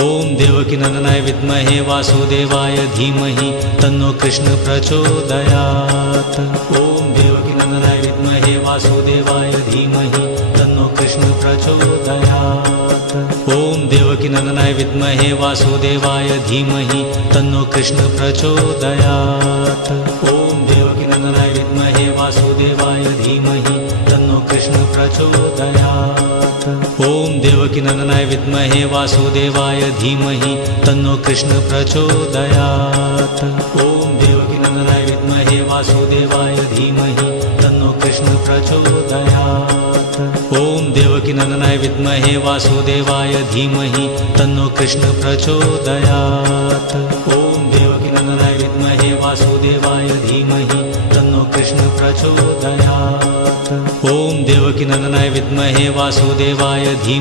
ॐ देवकीनन्दनाय विद्महे वासुदेवाय धीमहि तन्नो कृष्ण प्रचोदयात्। ॐ देवकीनन्दनाय विद्महे वासुदेवाय धीमहि तन्नो कृष्ण प्रचोदयात्। ॐ देवकीनन्दनाय विद्महे वासुदेवाय धीमहि तन्नो कृष्ण प्रचोदयात्। ॐ देवकीनन्दनाय विद्महे वासुदेवाय धीमहि तन्नो कृष्ण प्रचोदयात्। ॐ देवकीनन्दनाय विद्महे वासुदेवाय धीमहि तन्नो कृष्ण प्रचोदयात्। ॐ देवकीनन्दनाय विद्महे वासुदेवाय धीमहि तन्नो कृष्ण प्रचोदयात्। ॐ देवकीनन्दनाय विद्महे वासुदेवाय धीमहि तन्नो कृष्ण प्रचोदयात्। ॐ देवकीनन्दनाय विद्महे वासुदेवाय धीमहि तन्नो कृष्ण प्रचोदयात्। ॐ देवकीनन्दनाय विद्महे वासुदेवाय धीमहि